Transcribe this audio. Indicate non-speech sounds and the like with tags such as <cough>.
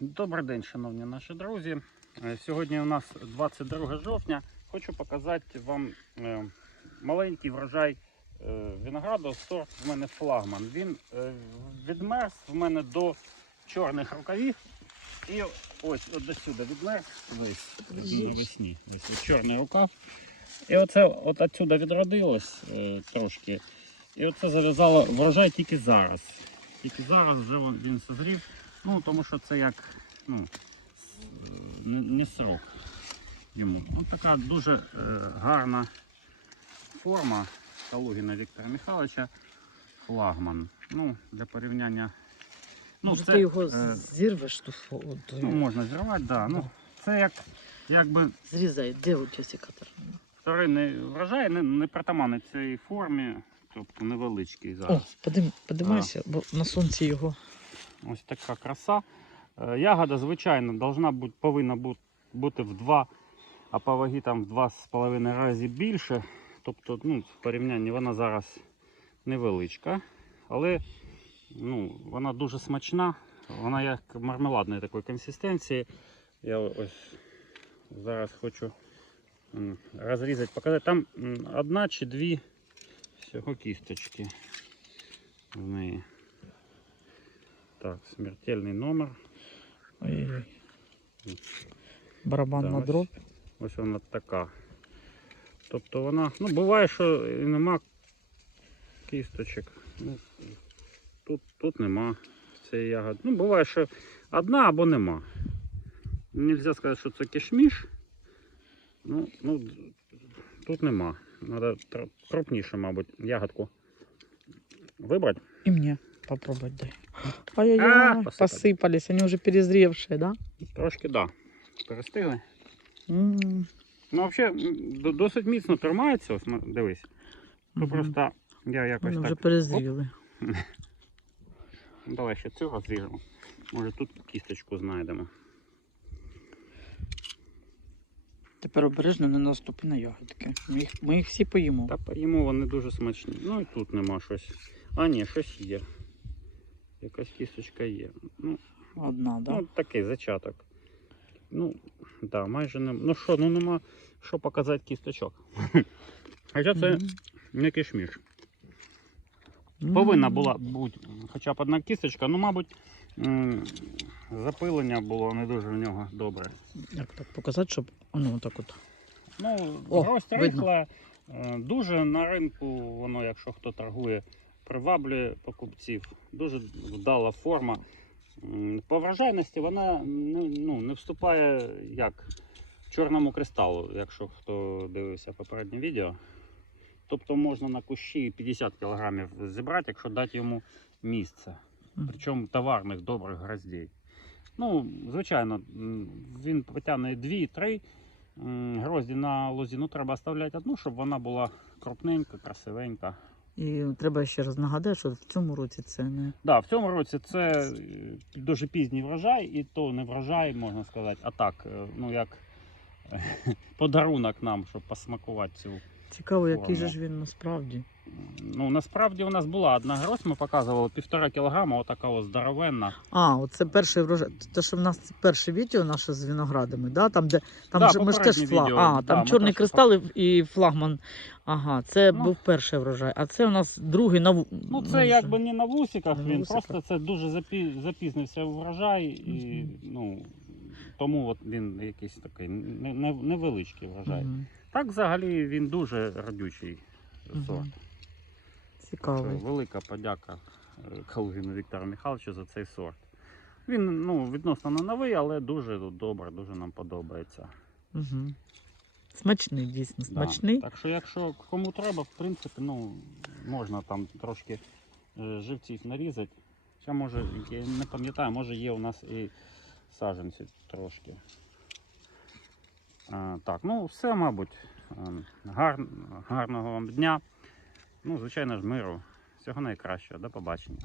Добрий день, шановні наші друзі. Е, Сьогодні у нас 22 жовтня. Хочу показати вам е, маленький врожай е, винограду. Сорт в мене флагман. Він відмерз в мене до чорних рукавів. І ось от до сюди відмерз весь навесні. Ось чорний рукав. І оце от отсюди відродилось трошки. І оце зав'язало врожай тільки зараз. Тільки зараз вже він- він созрів. Ну, тому що це як ну, е, не, срок йому. Ось така дуже е, гарна форма Калугіна Віктора Михайловича. Флагман. Ну, для порівняння. Ну, Може, це, ти його е, зірвеш ту фо- ту- ну, можна зірвати, да. Ну, це як, якби Зрізай, де у тебе секатор? вторинний врожай, не, не притаманний цій формі, тобто невеличкий О, зараз. подим, подимайся, бо на сонці його. Ось така краса. Е, Ягода, звичайно, должна бути, повинна бути, в два, а по вагі там в два з половиною рази більше. Тобто, ну, в порівнянні вона зараз невеличка, але ну, вона дуже смачна. Вона як мармеладної такої консистенції. Я ось зараз хочу розрізати, показати. Там одна чи дві всього кісточки в неї. Так, смертельний номер. Ой-ой-ой. Барабан на ось. Ось вона така. Тобто вона, ну буває, що і нема кісточок. Ну, тут, тут нема цієї ягоди. Ну, буває, що одна або нема. Нельзя сказати, що це кишміш. Ну, ну, тут нема. Треба крупніше, мабуть, ягодку вибрати. И мне попробовать дай. А, Ай-яй-яй, посыпали. посыпались, они уже перезревшие, да? Трошки, так. Да. Перестигли. М, Ну, взагалі, до- досить міцно тримається, ось, ну, дивись. Ну, мгм. просто я якось Вони вже так. перезріли. Ну, <laughs> Давай ще цю розріжемо. Може тут кісточку знайдемо. Тепер обережно не наступи на ягодки. Ми їх, ми їх всі поїмо. Та поїмо вони дуже смачні. Ну і тут нема щось. А ні, щось є. Якась кісточка є. Ну, Одна, да? ну такий зачаток. Ну, да, майже не. Ну що, ну нема що показати кісточок. <laughs> Хоча це не кишміш. Повинна була бути хоча б одна кісточка, ну, мабуть, запилення було не дуже в нього добре. Як так показати, щоб. Ну, так от. Ну, О, гроздь рихла, е, дуже на ринку, воно, якщо хто торгує, приваблює покупців. Дуже вдала форма. По врожайності вона не, ну, не вступає як чорному кристалу, якщо хто дивився попереднє відео. Тобто можна на кущі 50 кг зібрати, якщо дати йому місце. Причому товарних добрих гроздей. Ну, звичайно, він потягне 2-3 грозді на лозі. Ну, треба оставляти одну, щоб вона була крупненька, красивенька. І треба ще раз нагадати, що в цьому році це не. Да, в цьому році це е, дуже пізній врожай, і то не врожай, можна сказати, а так, е, ну як <laughs> подарунок нам, щоб посмакувати цю. Цікаво, який же ж він насправді. Ну, насправді у нас була одна гроздь, ми показували півтора кілограма, отака ось здоровенна. А, оце перший врожай. Те, що в нас перше відео наше з виноградами, да? там, де там Да, же ми ж теж флаг. відео, А, там ми чорний кристал і- і флагман. Ага, це Ну. був перший врожай. А це у нас другий на Ну, це вже. якби не на вусиках, на він вусиках. просто це дуже запі... запізнився врожай, і Мгм. ну, тому от він якийсь такий не- не- невеличкий врожай. Мгм. Так взагалі він дуже родючий Мгм. сорт. Цікавий. Велика подяка е, Калугіну Віктору Михайловичу за цей сорт. Він ну, відносно новий, але дуже добре, дуже нам подобається. Угу. Смачний, дійсно, Да. Так що, якщо кому треба, в принципі, ну, можна там трошки е, живців нарізати. Ще може, я не пам'ятаю, може є у нас і саджанці трошки. А, так, ну все, мабуть. Ем, Гар, гарного вам дня. Ну, звичайно ж, миру. Всього найкращого. До побачення.